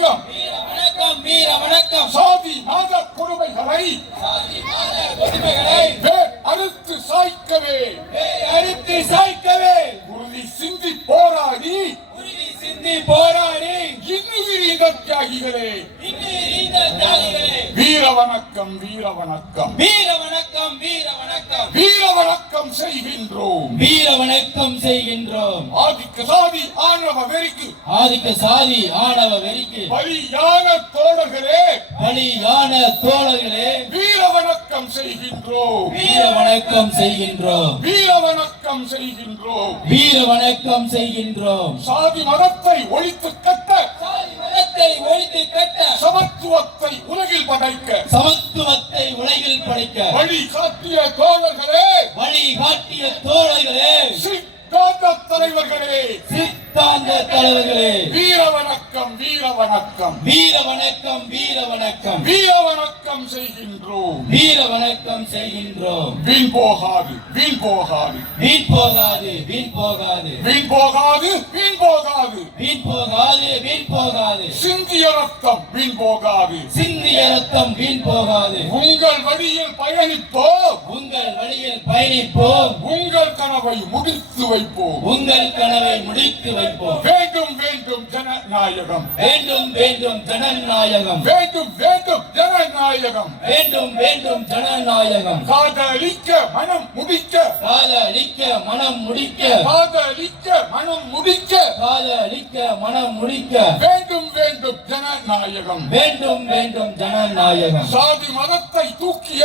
வணக்கம். வீர வணக்கம். சாதி மத கொடுமைகளை அறுத்து சாய்க்கவே உறுதி சிந்தி போராடி இன்னுயிர் தியாகிகளே வீர வணக்கம். வீர வணக்கம். வீர வணக்கம். வீர வணக்கம். வீர வணக்கம் செய்கின்றோம். வீர வணக்கம் செய்கின்றோம். ஆதிக்க சாதி ஆணவ வெறிக்கு பலியான தோழர்களே வீர வணக்கம் செய்கின்றோம். வீர வணக்கம் செய்கின்றோம். வீர வணக்கம் செய்கின்றோம். வீர வணக்கம் செய்கின்றோம். சாதி மதத்தை ஒழித்து கட்ட சமத்துவத்தை உலகில் படைக்க வழி காட்டிய தோழர்களே சித்தாந்த தலைவர்களே வீர வணக்கம். வீர வணக்கம். வீர வணக்கம். வீர வணக்கம். வீர வணக்கம் செய்கின்றோம். வீர வணக்கம் செய்கின்றோம். வீண் போகாது. வீண் போகாது. வீண் போகாது. வீண் போகாது. வீண் போகாது. வீண் போகாது. வீண் போகாது. வீண் போகாது. சிந்திய ரத்தம் வீண் போகாது. சிந்திய ரத்தம் வீண் போகாது. உங்கள் வழியில் பயணிப்போம். உங்கள் வழியில் பயணிப்போம். உங்கள் கனவை முடித்து வைப்போம். உங்கள் கனவை முடித்து வைப்போம். வேண்டும் வேண்டும் ஜனநாயகம். வேண்டும் வேண்டும் ஜனநாயகம். வேண்டும் வேண்டும் ஜனநாயகம். வேண்டும் வேண்டும் ஜனநாயகம். காதலிக்க மனம் முடிக்க. காதலிக்க மனம் முடிக்க. காதலிக்க மனம் முடிக்க. காதலிக்க மனம் முடிக்க. வேண்டும் வேண்டும் ஜனநாயகம். வேண்டும் வேண்டும் ஜனநாயகம். சாதி மதத்தை தூக்கி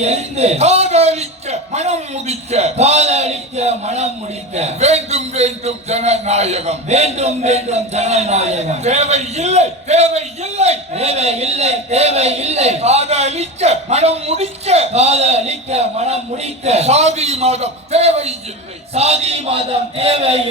எறிந்து காதலிக்க மனம் முடிக்க. காதலிக்க மனம் முடிக்க. வேண்டும் வேண்டும் ஜனநாயகம். வேண்டும் வேண்டும் ஜனநாயகம். தேவை இல்லை. தேவை இல்லை. தேவை இல்லை. தேவை இல்லை. காதலிக்க மனம் முடிக்க. காதலிக்க மனம் முடிக்க. சாதி மதம் தேவை இல்லை. சாதி மதம் தேவை